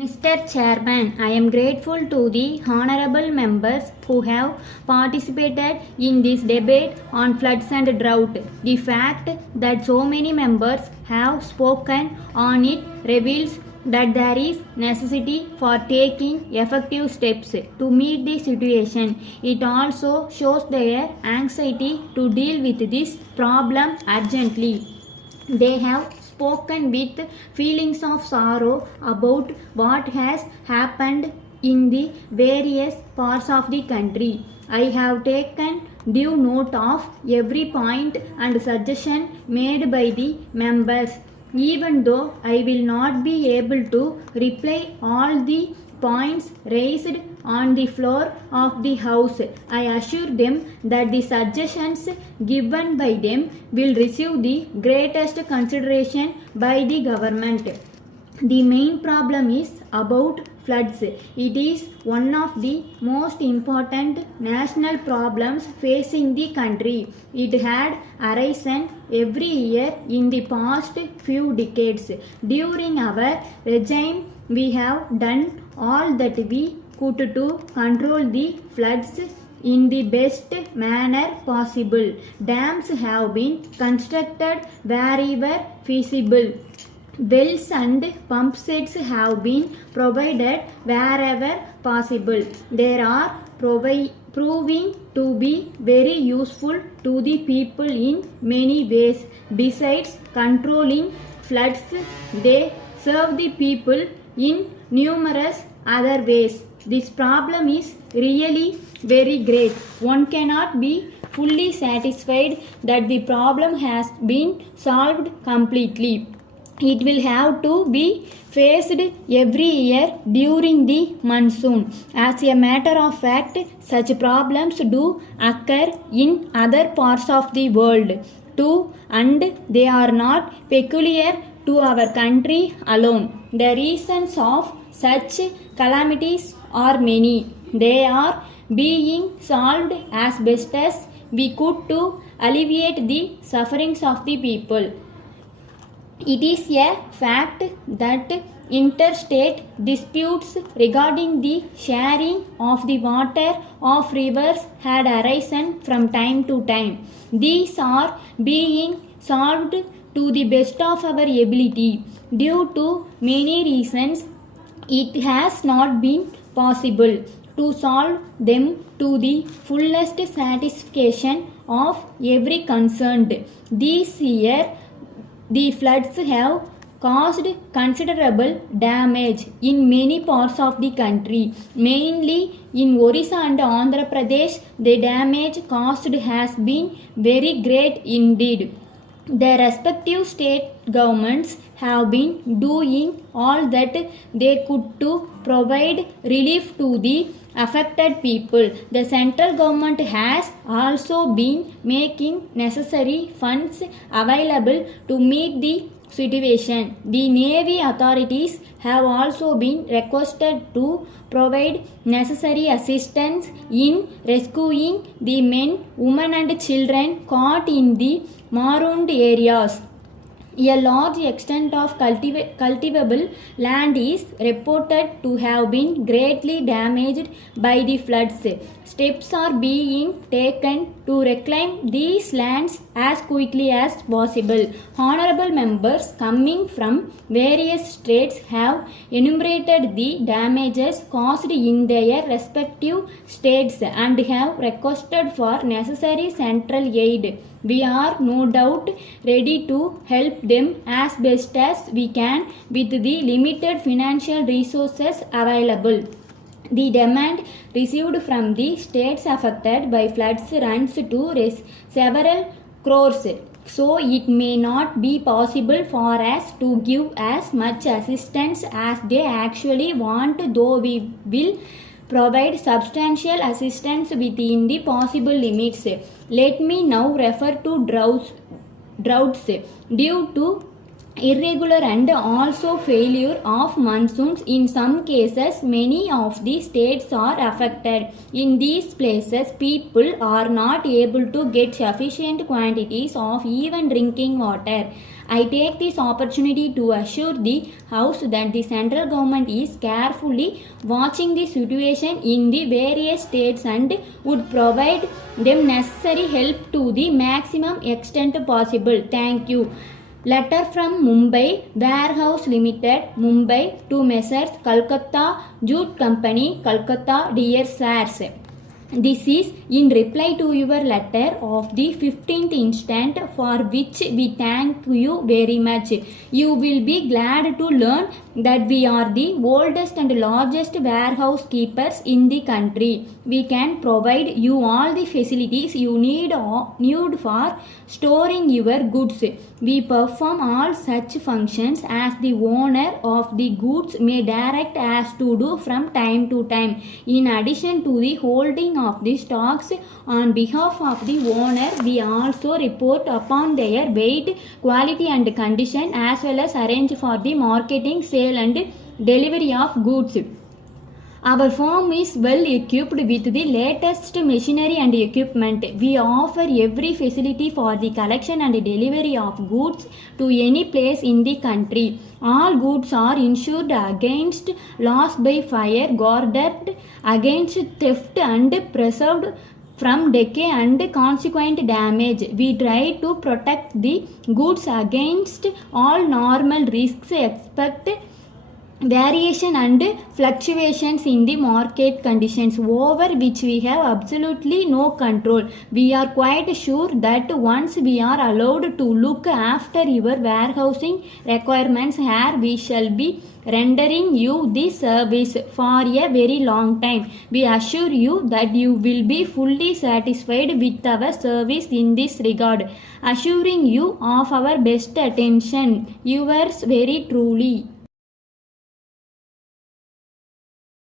Mr. Chairman, I am grateful to the honorable members who have participated in this debate on floods and drought. The fact that so many members have spoken on it reveals that there is necessity for taking effective steps to meet the situation. It also shows their anxiety to deal with this problem urgently. They have spoken with feelings of sorrow about what has happened in the various parts of the country. I have taken due note of every point and suggestion made by the members. Even though I will not be able to reply all the points raised on the floor of the House, I assure them that the suggestions given by them will receive the greatest consideration by the government. The main problem is about floods. It is one of the most important national problems facing the country. It had arisen every year in the past few decades. During our regime, we have done all that we could to control the floods in the best manner possible. Dams have been constructed wherever feasible. Wells and pump sets have been provided wherever possible. They are proving to be very useful to the people in many ways. Besides controlling floods, they serve the people in numerous other ways. This problem is really very great. One cannot be fully satisfied that the problem has been solved completely. It will have to be faced every year during the monsoon. As a matter of fact, such problems do occur in other parts of the world too, and they are not peculiar to our country alone. The reasons of such calamities are many. They are being solved as best as we could to alleviate the sufferings of the people. It is a fact that interstate disputes regarding the sharing of the water of rivers had arisen from time to time. These are being solved to the best of our ability. Due to many reasons, it has not been possible to solve them to the fullest satisfaction of every concerned. This year, the floods have caused considerable damage in many parts of the country. Mainly in Orissa and Andhra Pradesh, the damage caused has been very great indeed. The respective state governments have been doing all that they could to provide relief to the affected people. The central government has also been making necessary funds available to meet the situation. The Navy authorities have also been requested to provide necessary assistance in rescuing the men, women and children caught in the marooned areas. A large extent of cultivable land is reported to have been greatly damaged by the floods. Steps are being taken to reclaim these lands as quickly as possible. Honorable members coming from various states have enumerated the damages caused in their respective states and have requested for necessary central aid. We are no doubt ready to help them as best as we can with the limited financial resources available. The demand received from the states affected by floods runs to several crores. So it may not be possible for us to give as much assistance as they actually want, though we will provide substantial assistance within the possible limits. Let me now refer to droughts. Due to irregular and also failure of monsoons. In some cases, many of the states are affected. In these places, people are not able to get sufficient quantities of even drinking water. I take this opportunity to assure the House that the central government is carefully watching the situation in the various states and would provide them necessary help to the maximum extent possible. Thank you. Letter from Mumbai Warehouse Limited, Mumbai, to Messrs. Calcutta Jute Company, Calcutta. Dear Sirs, this is in reply to your letter of the 15th instant, for which we thank you very much. You will be glad to learn that we are the oldest and largest warehouse keepers in the country. We can provide you all the facilities you need for storing your goods. We perform all such functions as the owner of the goods may direct us to do from time to time. In addition to the holding of the stocks on behalf of the owner, we also report upon their weight, quality and condition, as well as arrange for the marketing, sale and delivery of goods. Our firm is well equipped with the latest machinery and equipment. We offer every facility for the collection and delivery of goods to any place in the country. All goods are insured against loss by fire, guarded against theft and preserved from decay and consequent damage. We try to protect the goods against all normal risks, expect variation and fluctuations in the market conditions over which we have absolutely no control. We are quite sure that once we are allowed to look after your warehousing requirements here, we shall be rendering you this service for a very long time. We assure you that you will be fully satisfied with our service in this regard, assuring you of our best attention. Yours very truly.